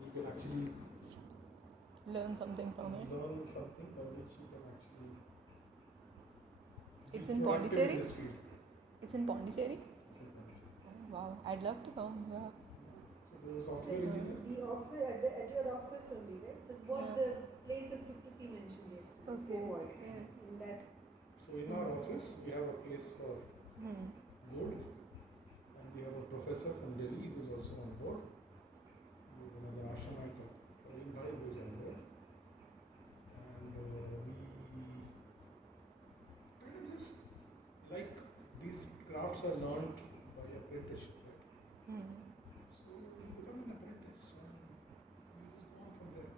You can actually learn something from it. learn something by which you can actually It's be in productive in Pondicherry? this field. It's in Pondicherry? It's in Pondicherry. Oh, wow, I'd love to come. Yeah. So there's a So software it's engineer. the office at your office only, right? So what Yeah. the place that Sukriti mentioned yesterday. Okay. Board, Yeah. in that. So in our office, we have a place for Hmm. board, and we have a professor from Delhi who's also on board. There's another ashramite called Praveen Bhai who's on board, and we kind of just like these crafts are learned by apprenticeship, right? Hmm. So you become an apprentice and you just go on from there.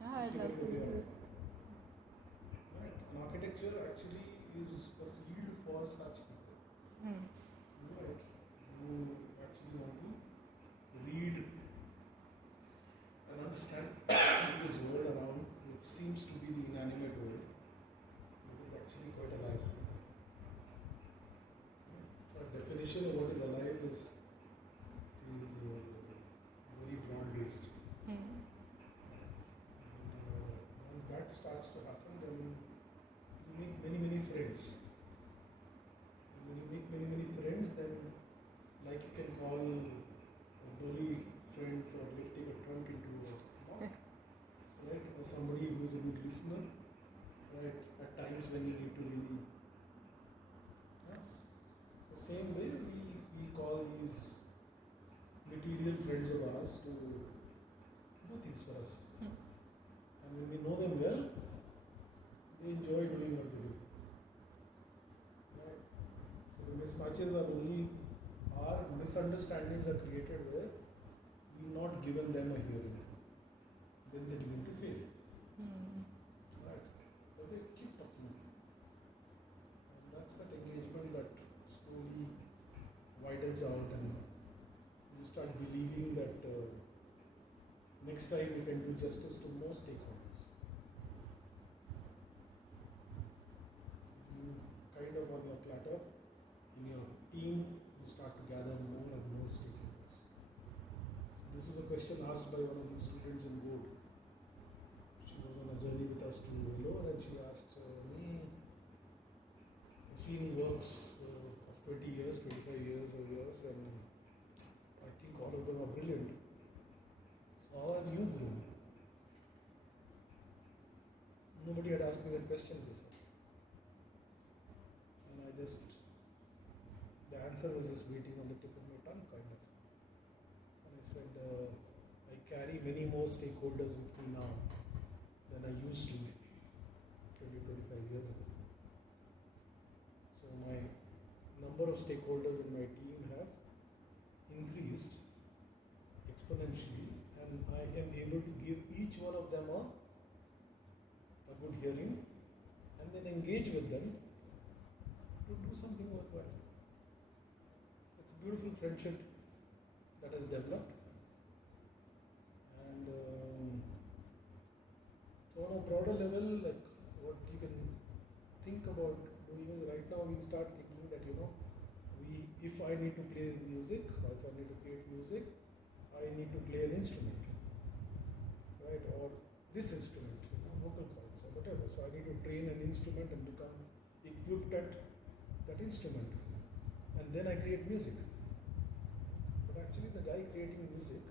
Yeah, I'd Figure love to your way do out. it. Right? And architecture actually is the field for such people. Hmm. Right? Who actually want to read and understand this world around, which seems to be the inanimate world. It is actually quite alive. So a definition of what is alive is very broad based. Hmm. And once that starts to happen, then you make many friends. And when you make many friends, then like you can call a bully friend for lifting a trunk into a loft, right? Or somebody who is a good listener, right? At times when you need to really. Yeah. So same way we call these material friends of ours to do things for us. Hmm. And when we know them well, they enjoy doing what they do. Right? So the mismatches are only, our misunderstandings are created where we've not given them a hearing. Then they begin to fail. Hmm. Right? But they keep talking. And that's that engagement that slowly widens out, and you start believing that next time you can do justice to more stakeholders. You kind of on your platter, in your team, you start to gather more and more stakeholders. So this is a question asked by one of the students in Gold. She was on a journey with us to Vellore, and she asked me, I've seen works of 20 years, 25 years or years, and I think all of them are brilliant. So how have you grown? Nobody had asked me that question before. And the answer was just waiting on the tip of my tongue, kind of. And I said, I carry many more stakeholders with me now than I used to 25 years ago. So my number of stakeholders in my team have increased exponentially, and I am able to give each one of them a good hearing and then engage with them to do something worthwhile. It's a beautiful friendship that has developed, and so on a broader level, like what you can think about doing is, right now we start thinking that if I need to play music, or if I need to create music, I need to play an instrument, right? Or this instrument, vocal cords or whatever. So I need to train an instrument and become equipped at that instrument, and then I create music. But actually, the guy creating music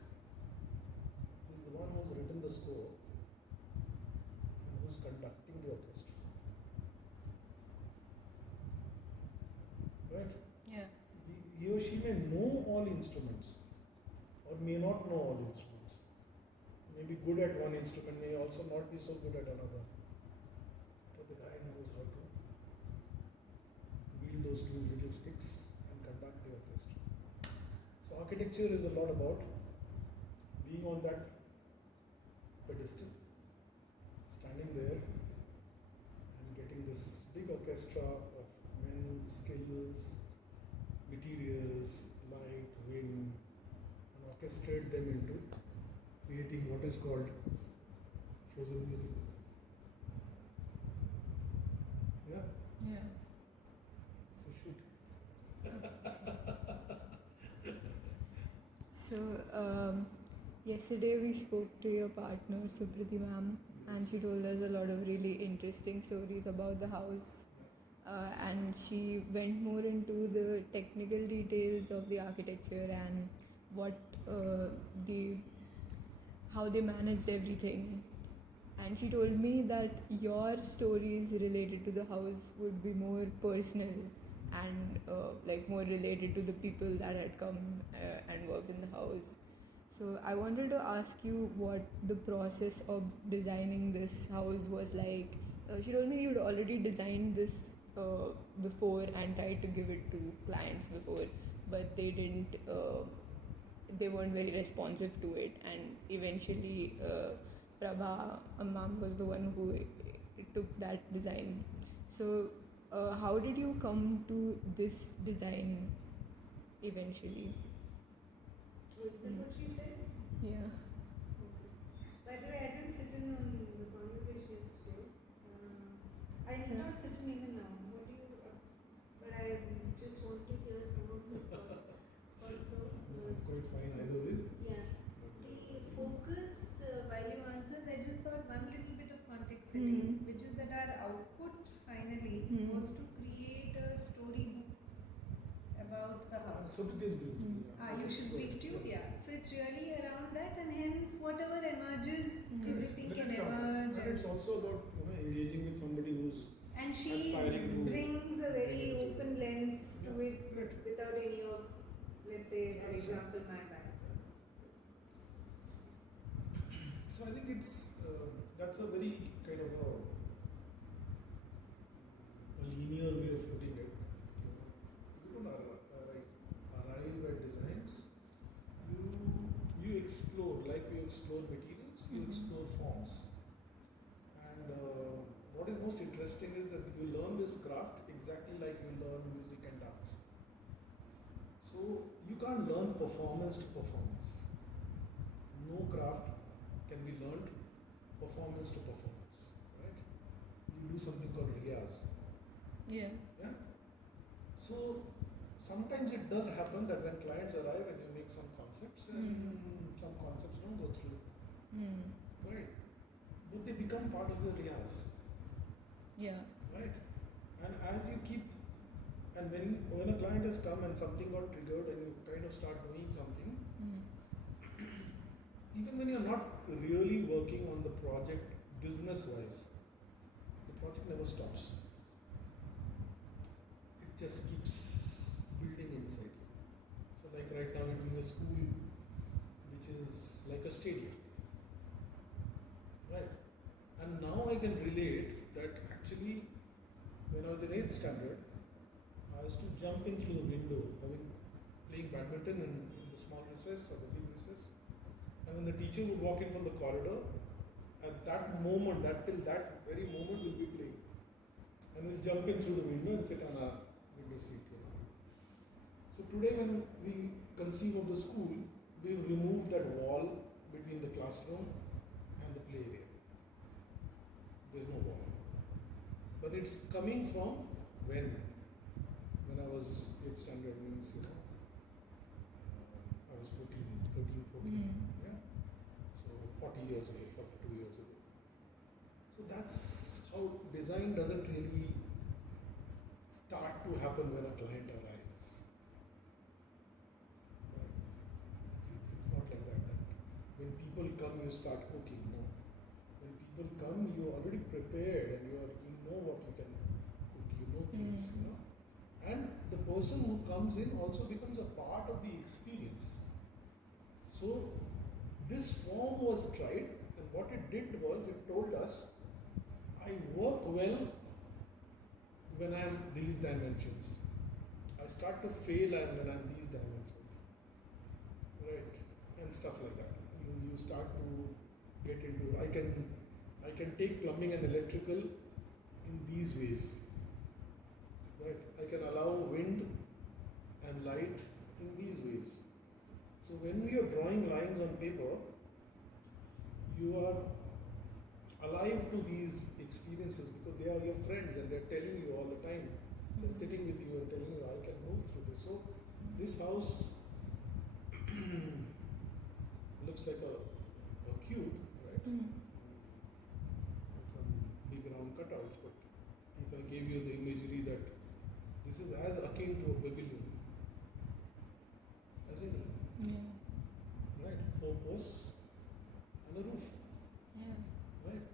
is the one who's written the score and who's conducting the orchestra, right? Yeah. He or she may know all instruments or may not know all instruments. May be good at one instrument, may also not be so good at another. But the guy knows how to wield those two little sticks and conduct the orchestra. So architecture is a lot about being on that pedestal, standing there and getting this big orchestra of men, skills, materials, light, wind, and orchestrate them into creating what is called frozen music. Yeah? Yeah. So shoot. So, Yesterday we spoke to your partner Supriti ma'am, and she told us a lot of really interesting stories about the house. And she went more into the technical details of the architecture and what the how they managed everything. And she told me that your stories related to the house would be more personal and like more related to the people that had come and worked in the house. So I wanted to ask you what the process of designing this house was like. She told me you'd already designed this before and tried to give it to clients before, but they didn't. They weren't very responsive to it, and eventually Prabha ma'am was the one who took that design. So, how did you come to this design eventually? Oh, is that what she said? Yeah. Okay. By the way, I didn't sit in on the conversation yesterday. I did not sit in even now. What do you? But I just want to hear some of his thoughts. Also, Quite fine either ways. yeah. The focus, while you answers, I just thought one little bit of context setting, which is that our output finally was to create a storybook about the house. So it is beautiful. You should brief you, yeah. So it's really around that, and hence whatever emerges, everything Let can it come. emerge. And it's also about engaging with somebody who's And she aspiring to brings a very bring it to open lens to Yeah, it great. without any of, let's say, for Absolutely. example, my biases. So I think it's that's a very kind of a linear way of looking at it. You don't arrive at designs. You explore, like we explore materials, you explore forms. And what is most interesting is that you learn this craft exactly like you learn music and dance. So you can't learn performance to performance. No craft can be learned performance to performance, right? You do something called riyaz. Yeah. Yeah. So sometimes it does happen that when clients arrive and you make some concepts and some concepts don't go through, right? But they become part of your riyaz, Yeah. right? And as you keep, and when a client has come and something got triggered and you kind of start doing something, even when you're not really working on the project business-wise, the project never stops. It just keeps building inside you. So like right now we're doing a school which is like a stadium. Right? And now I can relate that actually when I was in 8th standard, I used to jump in through the window, playing badminton in the small recess or the big recess. And when the teacher would walk in from the corridor, at that moment, till that very moment we'll be playing. And we'll jump in through the window and sit on our window seat. So today when we conceive of the school, we've removed that wall between the classroom and the play area. There's no wall. But it's coming from when I was 8th standard means, I was 13, 14. Yeah. So 40 years ago, 42 years ago. So that's how design doesn't really start to happen when a client arrives. Right? It's not like that when people come you start cooking. No. When people come you're already prepared and you know what you can cook, you know things, And the person who comes in also becomes a part of the experience. So this form was tried, and what it did was it told us, I work well when I am these dimensions. I start to fail when I am these dimensions. Right? And stuff like that. You start to get into, I can take plumbing and electrical in these ways. Right? I can allow wind and light in these ways. So when we are drawing lines on paper, you are alive to these experiences because they are your friends and they're telling you all the time. They're sitting with you and telling you, I can move through this. So this house looks like a cube, right? Mm. With some big round cutouts, but if I gave you the imagery that this is as akin to a pavilion as any, Yeah. right? 4 posts and a roof, Yeah. right?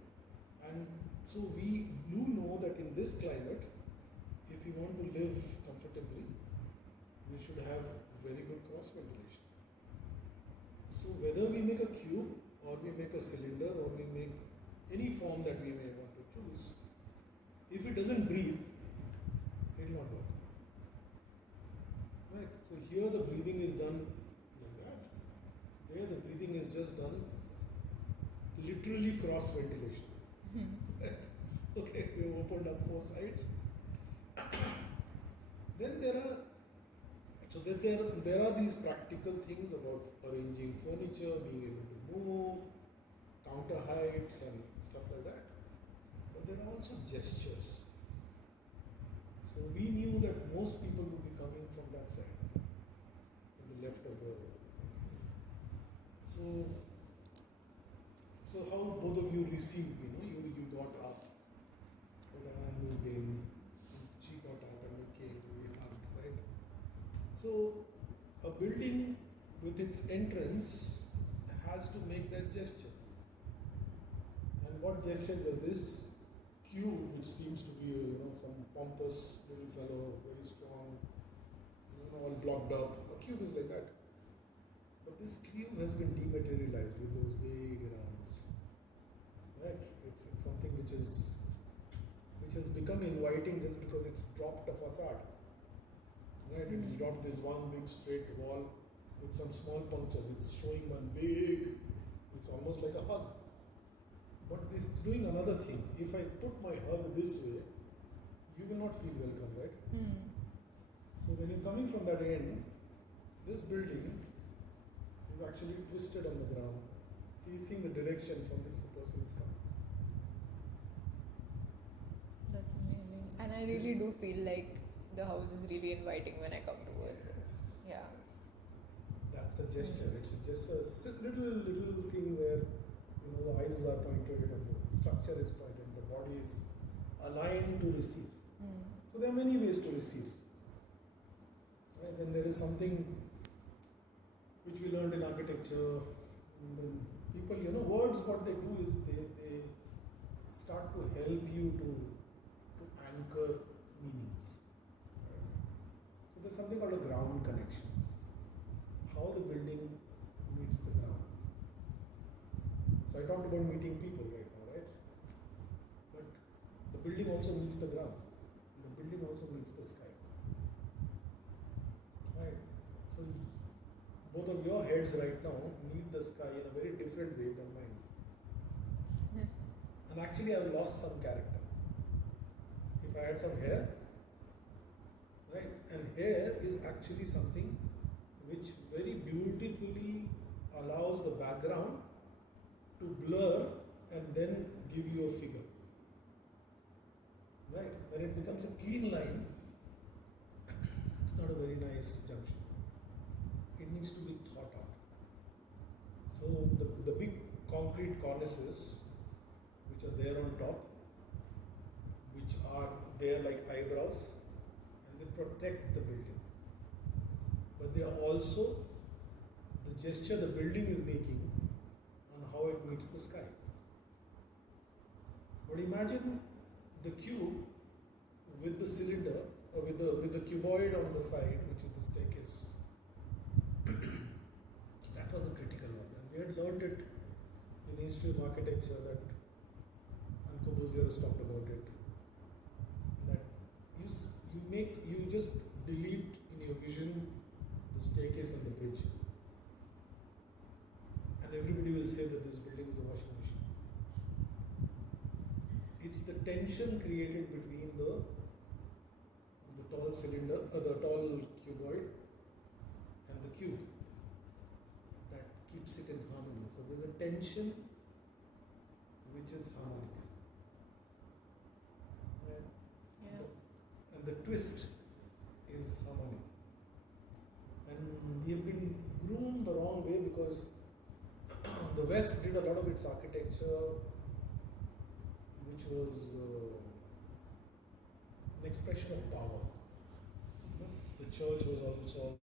And so we do know that in this climate, if you want to live comfortably, we should have very good cross ventilation. So whether we make a cube or we make a cylinder or we make any form that we may want to choose, if it doesn't breathe, it will not work. Right? So here the breathing is done like that. There the breathing is just done literally cross ventilation. Okay, we have opened up 4 sides. Then there are these practical things about arranging furniture, being able to move, counter heights and stuff like that. But there are also gestures. So we knew that most people would be coming from that side, from the left of the. So how both of you received? You got up, and I moved in. She got up and we came. We hugged, right? So a building with its entrance has to make that gesture. And what gesture was this cube, which seems to be some pompous little fellow, very strong, all blocked up. A cube is like that. But this cube has been dematerialized with those big rounds. Right? It's something which has become inviting just because it's dropped a facade. Right? It's dropped this one big straight wall with some small punctures. It's showing one big, it's almost like a hug. But this is doing another thing. If I put my hug this way, you will not feel welcome, right? Mm. So when you're coming from that end, this building is actually twisted on the ground, facing the direction from which the person is coming. That's amazing. And I really do feel like the house is really inviting when I come towards it. Yeah. That's a gesture. It's just a little thing where the eyes are pointed and the structure is pointed, the body is aligned to receive. Mm. So there are many ways to receive. Right? Then there is something which we learned in architecture. When people, words, what they do is they start to help you to anchor meanings. Right? So there's something called a ground connection. How the building meets the ground. So I talked about meeting people right now, right? But the building also meets the ground. The building also meets the sky. Right? So both of your heads right now meet the sky in a very different way than mine. And actually I've lost some character. If I had some hair, right? And hair is actually something which very beautifully allows the background to blur and then give you a figure. Right? When it becomes a clean line, it's not a very nice junction. It needs to be thought out. So the big concrete cornices which are there on top, which are there like eyebrows, and they protect the building. But they are also the gesture the building is making on how it meets the sky. But imagine the cube with the cylinder, or with the cuboid on the side, which is the staircase. That was a critical one, and we had learned it in history of architecture that Corbusier has talked about it. That you just delete in your vision the staircase and the bridge, and everybody will say that this building is a washing machine. It's the tension created between the tall cylinder, the tall cuboid, and the cube that keeps it in harmony. So there's a tension which is harmonic. Yeah. And the twist is harmonic. And we have been groomed the wrong way because the West did a lot of its architecture, which was an expression of power. The church was also